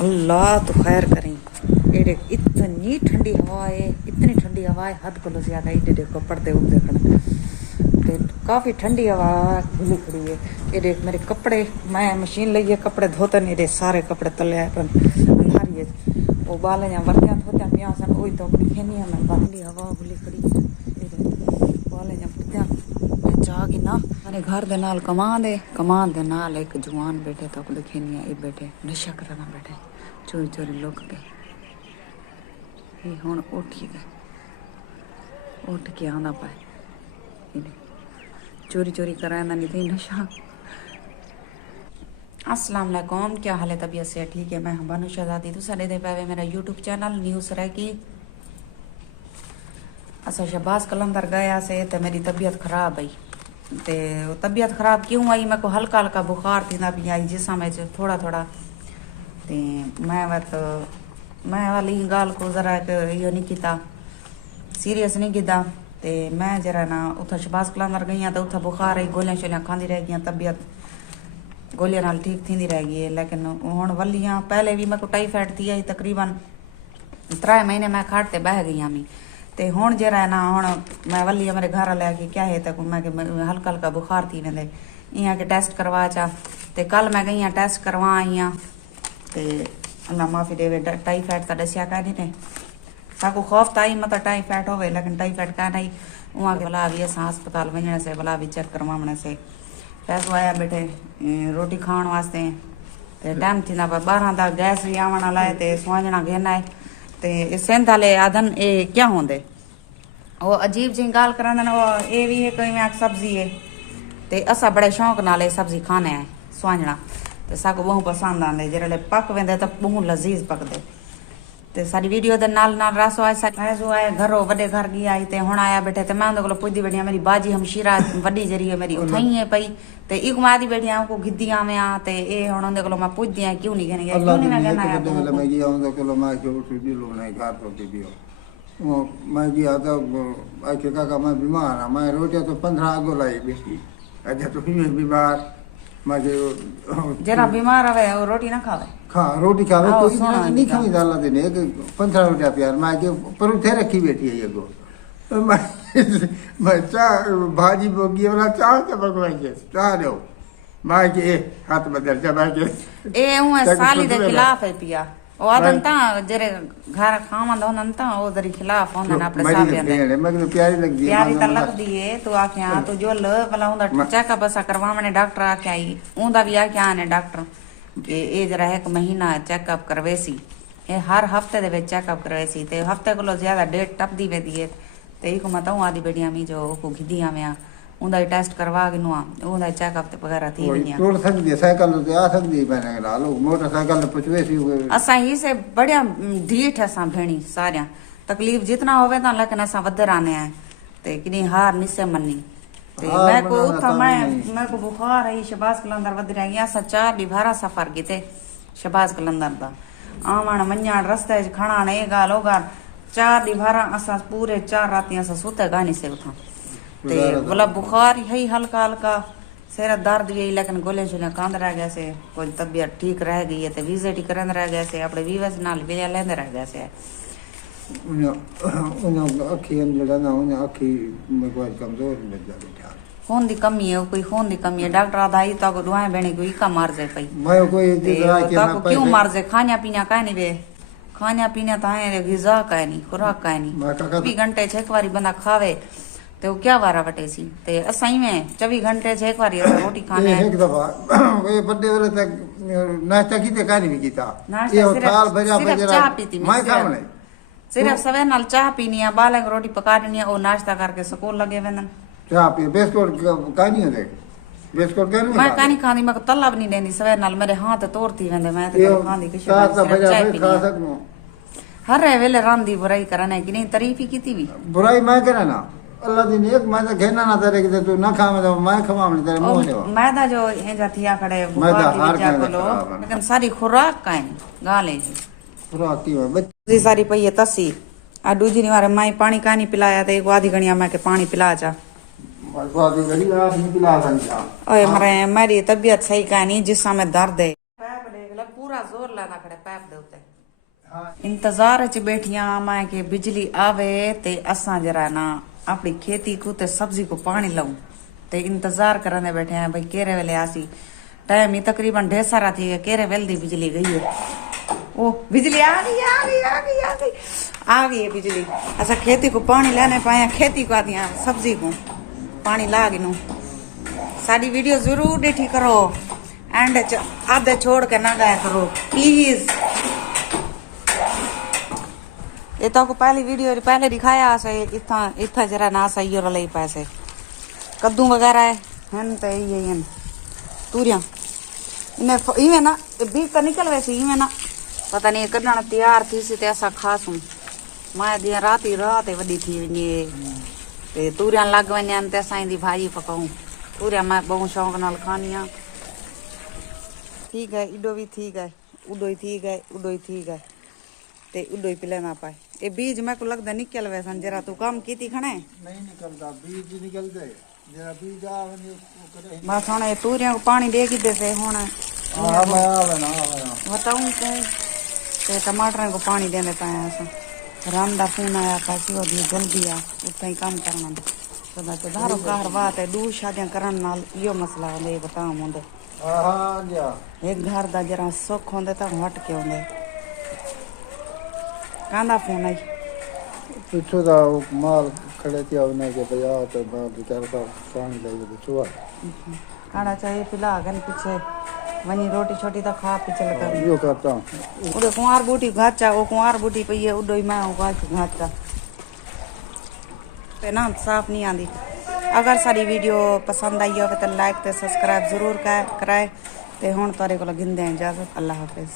अल्लाह तो खैर करें। ये देख इतनी ठंडी हवा है, इतनी ठंडी हवा है, हद को ज्यादा। ये देखो पर्दे उड़ देखना, काफ़ी ठंडी हवा खुली खड़ी है। ये देख मेरे कपड़े, मैं मशीन लगी है कपड़े धोते नहीं, सारे कपड़े तले आए पर अंधारी है। वो बाल या वर्तियाँ धोते पिया सन वही तो अपनी खेनी है। मैं ठंडी हवा खुली खड़ी है, बाल या वर्तियाँ मैं जागी ना मेरे घर दे नाल कमान दे नाल एक जवान बैठे तो अपनी खेनी है। ये बैठे नशा करना बैठे चोरी चोरी लुक के। ये हुण उठी गए, उठ के आना पाए चोरी चोरी कराना नहीं थी नशा। अस्सलाम वालेकुम, क्या हाल है? तबीयत से ठीक है? मैं बानो शहजादी तो सारे दे पावे मेरा यूट्यूब चैनल न्यूज़ रह की। असा शहबाज कलंदर गया से तो मेरी तबीयत खराब आई। ते तबीयत खराब क्यों आई? मेरे को हल्का हल्का बुखार थी ना भी आई जिसम थोड़ा थोड़ा। ते मैं वाली गाल को जरा यो नहीं किया, सीरियस नहीं किया। ते मैं जरा ना उथा शहबाज कलंदर गई तो उथा बुखार आई, गोलियां शोलियां खाती रह गई, तबीयत गोलियां नाल ठीक थी रह गई है। लेकिन हुण वलियां पहले भी मेरे को टाइफाइड थी आई तकरीबन 3 महीने मैं खाट ते बह गई मी। ते हुण जरा ना हुण मैं वलिया मेरे घर वाले आके क्या है तक मैं हल्का हल्का बुखार थी वेंदे इं के टेस्ट करवा चा। ते कल मैं गई टेस्ट करवा आई हाँ। ते अल्लाह माफ़ी देवे टाइफाइड तो दसिया का नहीं ने साकू खौफ तो आई मतलब टाइफाइड हो लेकिन टाइफाइड का नहीं। वहाँ के भला भी असा अस्पताल वजने से भला भी चेक करवाने से पैसो आया बैठे रोटी खाण वास्ते। ते टाइम थी 12 का गैस भी आवन वाला है। ते सुहांजना घेना है ते सेंध वाले आदन ये क्या होंगे वो अजीब जी गाल करांदे वो ये भी है कोई में सब्जी है। ते असा बड़े शौक नाल सब्जी खाने है सुहांजना। ते साकू बहु पसंद आंदे जरे पक वेंदे तो बहु लजीज पकदे। ते सारी वीडियो दे नाल नाल रासो आए घरों वडे घर गई आई ते हुण आया बैठे। ते मैं उनके को पुछदी बैठी मेरी बाजी हमशीरा वड्डी जरी है मेरी उठाई है पई। ते इक मादी बैठी को गिद्दी आवें ते ए हुण उनके को मैं पुछदी आ क्यों नहीं कहने क्यों नहीं मैं कहना है तो मैं गया उनके को मैं जो उठ दिलो नहीं घर तो दियो मैं गया तो आके काका मैं बीमार है मैं रोटी तो 15 आगो लाई बेटी अच्छा तो मैं बीमार मैं जरा बीमार हवे वो रोटी ना खावे खा रोटी खावे कोई नहीं खावी दाल दिन 15 रुपया प्यार मैं के परोठे रखी बैठी है ये गो मैं चाह भाजी बोगी वाला चाह के पकवाई के चाह दो मैं के हाथ बदल जा मैं के ए हूं साली दे खिलाफ है पिया ओ आदंता जरे घर खावन होनंता ओ दरी खिलाफ होनन आपले साबियन दे मैं तो प्यारी लगदी है प्यारी त लगदी है। तू आखे हां तू जो ल भला उंदा चेकअप बसा करवावने डॉक्टर आके आई उंदा भी आके आने डॉक्टर के ए जरा 1 महीना चेकअप करवेसी ए हर हफ्ते दे विच चेकअप करवेसी ते हफ्ते को ज्यादा डेट टपदी वेदी है। ते इको मताऊ आदी बेटियां मी जो को गिद्दी आवें उंदा टेस्ट करवा गिनो उंदा चेकअप ते वगैरह थी विया तोड़ सकदी साइकिल ते आ सकदी मैंने लो मोटरसाइकिल पुछवे सी असा ही से बढ़िया ढीठ असा भेणी सारिया तकलीफ जितना होवे ता लेकिन असा वधर आने है ते किनी हार निसे मन्नी। ते मैं को उठा मैं को बुखार है शहबाज कलंदर वधर आई असा 4 दिभारा सफर कीते शहबाज कलंदर दा आवन वन्याण रस्ते खणा ने गाल ओ गाल 4 दिभारा असा पूरे 4 राती असा सुते गानी से उठा ते बोला बुखार है हल्का हल्का सिर दर्द भी लेकिन गोलियां शोलियां खांद रह गया से कोई तबीयत ठीक रह गई है। विजिट ही करन रह गया से अपने व्यूअर्स नाल विलिया लेंदे रह गया से उन अखी अंदर ना उन अखी में कोई कमजोर मिल जा बेटा खून दी कमी है कोई खून दी कमी है डॉक्टर आदाई तो को दुआएं बेने कोई का मार जाए पई मैं कोई दिखा के मैं क्यों मार जाए खाना पीना का नहीं वे खाना पीना तो है गिजा का नहीं खुराक का नहीं 24 घंटे 6 बारी बंदा खावे तो क्या वारा बटे सी ते असाई में 24 घंटे 6 बारी रोटी खाने एक दफा ये बर्थडे वाले तक नाश्ता कीते का नहीं कीता ये थाल भजा चाह पीती मैं खावने सिर्फ सवेर नाल चाह पीनी है बालक रोटी पका देनी है और नाश्ता करके स्कूल लगे वेंदन चाह पी बिस्कुट का नहीं होते बिस्कुट का नहीं मैं का नहीं खानी मैं तलब नहीं देनी सवेर नाल मेरे हाथ तोड़ती वेंदे मैं तो खांदी के चाय खा सकनो हर वेले रांदी बुराई करने की नहीं तारीफ ही कीती भी बुराई मैं करे ना अल्लाह दिन एक मैं तो घेना ना तेरे के तू ना खावे तो मैं खवावने तेरे मुंह ने मैदा जो ए जातिया खड़े बुखार की वजह को लो लेकिन सारी खुराक का है गाले जी खुराक की बच्ची सारी पई है तसी आ दूजी ने मारे माई पानी का नहीं पिलाया तो एक आधी घड़िया मैं के पानी पिला जा आधी घड़ी आप नहीं पिला सकता ओए मरे मेरी तबीयत सही का नहीं जिस समय दर्द है पूरा जोर ਲੈਣਾ ਖੜੇ ਪੈਪ ਦੇ ਉੱਤੇ हाँ इंतजार च बैठिया मैं कि बिजली आवे ते असा जरा ना अपनी खेती को ते सब्जी को पानी लाऊं ते इंतजार करने बैठे हैं भाई केरे वेले आसी टाइम ही तकरीबन ढेर सारा थी केरे वेल दी बिजली गई है ओ बिजली आ गई आ गई आ गई आ गई आ गई है बिजली असा खेती को पानी लेने पाया खेती को आदिया सब्जी को पानी ला गिनू साडी वीडियो जरूर देखी करो एंड आधे छोड़ के ना गाया करो प्लीज ये तो को पहली वीडियो पहले दिखाया से इतना इतना जरा ना सही और ले पैसे कद्दू वगैरह है हन ते ये तूरियां इन्हें इवें ना बीज तो निकल वैसे इवें ना पता नहीं कढ़ना तैयार थी सी ते ऐसा खास हूं मैं दिया रात वडी थी ये ते तूरियां लग वने ते असां दी भाजी पकाऊं तूरियां मैं बहुत शौक नाल खानियां ठीक है इडो भी ठीक है उडो ही ठीक है उडो ही ठीक है ते उडो ही पिले ना पाए ये बीज मैं को लगदा निकल वैसन जरा तू काम कीती खणे नहीं निकलता बीज निकलते जरा बीज आवे करे बस हुन ये तूरियां को पानी दे किदे से हुन हां मैं आवे ना बताऊं को ते टमाटर को पानी देने पाए ऐसा राम दा फोन आया कासी हो दी जल्दी आ उतना ही काम करना सदा के धारो कार बात है दू शादियां करन नाल यो मसला है बताऊं मुंडे हां जा एक घर दा जरा सुख होंदे ता हट के होंदे कांदा फोन आई पिछो दा माल खड़े थे आवने के बजा तो बाहर बेचारा का पानी लगे तो छुआ काड़ा चाहिए पिला गन पीछे वनी रोटी छोटी तो खा पीछे लगा यो करता हूं उडे कुंवार बूटी घाचा वो कुंवार बूटी पई है उडो ही मैं घाचा पे ना साफ नहीं आंदी अगर सारी वीडियो पसंद आई हो तो लाइक ते सब्सक्राइब जरूर कराए ते हुन तारे को गिंदे इजाजत अल्लाह हाफिज।